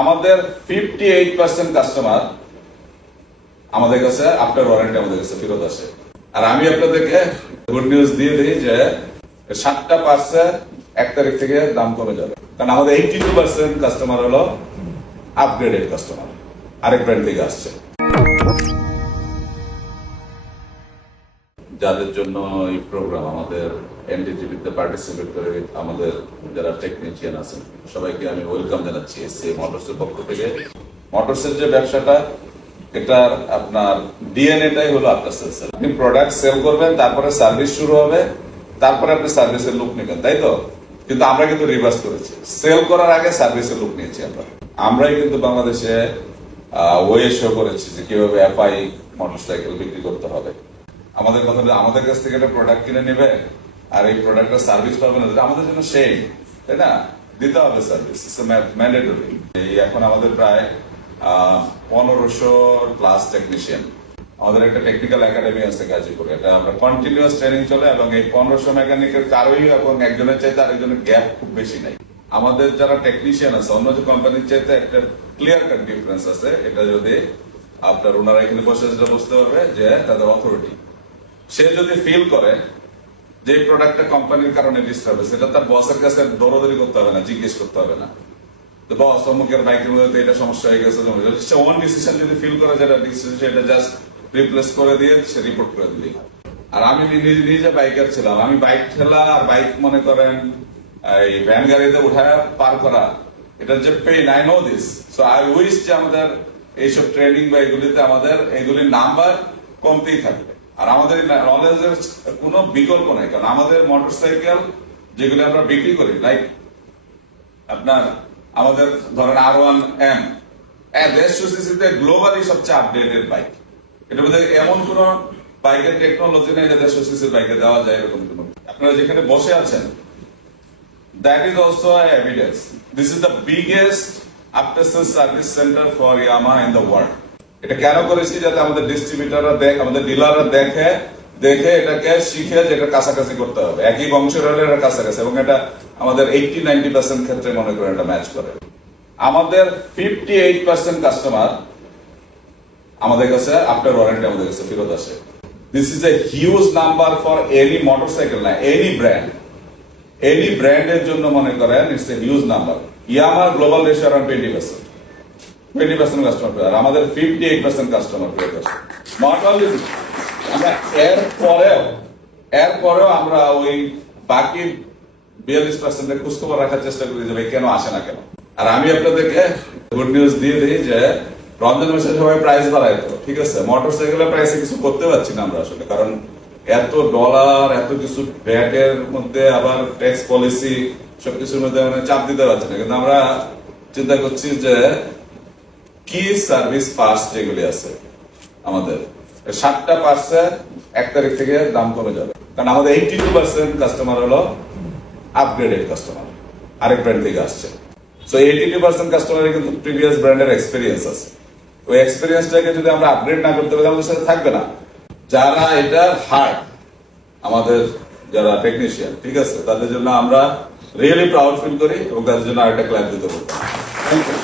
আমাদের fifty eight percent customer আমাদের কাছে আফটার ওয়ারেন্টি আমাদের কাছে ফেরত আসে। আর আমি আপনাদেরকে গুড নিউজ দিয়ে দিই যে সাতটা পার্সেন্ট এক তারিখ থেকে দাম কমে যাবে। কারণ আমাদের এইটি টু পার্সেন্ট কাস্টমার হলো আপগ্রেডেড কাস্টমার আরেক ব্র্যান্ড থেকে আসছে। যাদের জন্য এই প্রোগ্রাম আমাদের এনডিজিবিতে পার্টিসিপেট করে, আমাদের যারা টেকনিশিয়ান আছেন, সবাইকে আমি ওয়েলকাম জানাচ্ছি এসসি মোটরসের পক্ষ থেকে। মোটরসের যে ব্যবসাটা, এটার আপনার ডিএনএটাই হলো আপনার সেলস আপনি প্রোডাক্ট সেল করবেন, তারপরে সার্ভিস শুরু হবে, তারপরে আপনি সার্ভিসের লুক নেবেন, তাই তো? কিন্তু আমরা কিন্তু রিভার্স করেছি। সেল করার আগে সার্ভিসের লুক নিয়েছি আমরা। আমরাই কিন্তু বাংলাদেশে ওয়ে শো করেছি যে কীভাবে এফআই মোটরসাইকেল বিক্রি করতে হবে। আমাদের কথা আমাদের কাছ থেকে একটা প্রোডাক্ট কিনে নেবে আর এই প্রোডাক্টের সার্ভিস পাবে না আমাদের জন্য সেই তাই না? দিতে হবে সার্ভিস ম্যান্ডেটরি এই এখন আমাদের প্রায় পনেরোশো ক্লাস টেকনিশিয়ান আমাদের একটা টেকনিক্যাল একাডেমি আছে গাজীপুরে, এটা আমরা কন্টিনিউয়াস ট্রেনিং চলে এবং এই পনেরোশো মেকানিকের কারোই এবং একজনের চাইতে আরেকজনের গ্যাপ খুব বেশি নাই। আমাদের যারা টেকনিশিয়ান আছে, অন্য যে কোম্পানির চাইতে একটা ক্লিয়ার কাট ডিফারেন্স আছে, এটা যদি আপনার ওনারা এখানে বসে বুঝতে পারবে যে তাদের অথরিটি সে যদি ফিল করে যে প্রোডাক্টটা কোম্পানির কারণে ডিস্টার্ব হয়েছে সেটা তার বসের কাছে দৌড়াদৌড়ি করতে হবে না, জিজ্ঞেস করতে হবে না। বস অমুকের বাইকের মধ্যে এটা সমস্যা হয়ে গেছে সে ওন ডিসিশন যদি ফিল করে যেটা ডিসিশন সেটা জাস্ট রিপ্লেস করে দিয়ে সে রিপোর্ট করে দিলি আর আমি নিজে নিজে বাইকার ছিলাম। আমি বাইক ঠেলা আর বাইক মনে করেন, এই ভ্যান গাড়িতে উঠায় পার করা, এটার যে pain I know this so I wish যে আমাদের এইসব ট্রেনিং বা এগুলিতে আমাদের, এগুলির নাম্বার কমতেই থাকবে। আর আমাদের নলেজের কোনো বিকল্প নাই, কারণ আমাদের মোটরসাইকেল যেগুলো আমরা বিক্রি করি লাইক আপনার আমাদের ধরেন আর ওয়ান এম দেড়শো সিসিতে গ্লোবালি সবচেয়ে আপডেটেড বাইক এটা মধ্যে এমন কোন বাইকের টেকনোলজি নেই যে দেড়শো সিসির বাইকে দেওয়া যায় এরকম কোনো আপনারা যেখানে বসে আছেন also a evidence. This is the biggest after sales service center for Yamaha in the world. এটা কেন করেছি যাতে আমাদের ডিস্ট্রিবিউটাররা দেখ আমাদের ডিলাররা দেখে দেখে এটাকে শিখে যে এটা কাছাকাছি করতে হবে। একই বংশের হলে এটা কাছাকাছি এবং এটা আমাদের এইটটি নাইনটি পার্সেন্ট ক্ষেত্রে মনে করেন এটা ম্যাচ করে। আমাদের ফিফটি এইট পার্সেন্ট কাস্টমার আমাদের কাছে আফটার ওয়ারেন্টি আমাদের কাছে ফেরত আসে। This is a huge number for any motorcycle না এনি ব্র্যান্ড এনি ব্র্যান্ডের জন্য মনে করেন it's a huge number ইয়ামার global ratio around twenty percent twenty percent customer আর আমাদের ফিফটি এইট পার্সেন্ট কাস্টমার আসে নট অনলি আমরা এর পরেও আমরা ওই বাকি বিয়াল্লিশ পার্সেন্টের খোঁজখবর রাখার চেষ্টা করি যে ভাই কেন আসে না কেন। আর আমি আপনাদেরকে গুড নিউজ দিয়ে দিই যে, রমজান মাসে সবাই প্রাইস বাড়ায় তো, ঠিক আছে? মোটর সাইকেলের প্রাইসে কিছু করতে পারছি না আমরা আসলে, কারণ এত ডলার এত কিছু ব্যাটের মধ্যে আবার ট্যাক্স পলিসি সবকিছুর মধ্যে মানে চাপ দিতে পারছি না। কিন্তু আমরা চিন্তা করছি যে কি সার্ভিস পাস যেগুলি আছে আমাদের? সাতটা এক তারিখ থেকে দাম কমে যাবে। কারণ আমাদের এইটি টু পার্সেন্ট কাস্টমার হলো আপগ্রেডেড কাস্টমার আরেক ব্র্যান্ড থেকে আসছে। এইটি টু পার্সেন্ট কিন্তু প্রিভিয়াস ব্র্যান্ডের এক্সপিরিয়েন্স আছে। ওই এক্সপিরিয়েন্সটাকে যদি আমরা আপগ্রেড না করতে পারি আমাদের সাথে থাকবে না। যারা এটা হার্ড আমাদের যারা টেকনিশিয়ান ঠিক আছে? তাদের জন্য আমরা রিয়েলি প্রাউড ফিল করি এবং তাদের জন্য আরেকটা ক্লাস দিতে পারি থ্যাংক ইউ